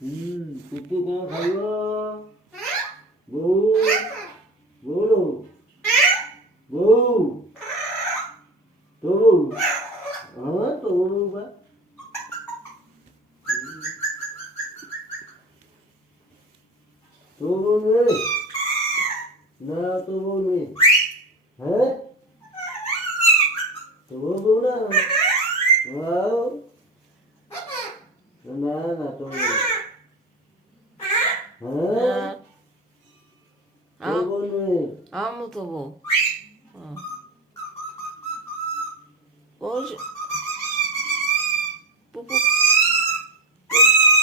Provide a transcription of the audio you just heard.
कुकू कौन खाइयो? बोल बोलो बोल तो बोल हाँ तो बोल बा तो बोल रे ना तो बोल रे हैं तो बोल ना वाओ ना ना तो बोल हाँ तो बोल रे 아무도 뭐. 어. 뭐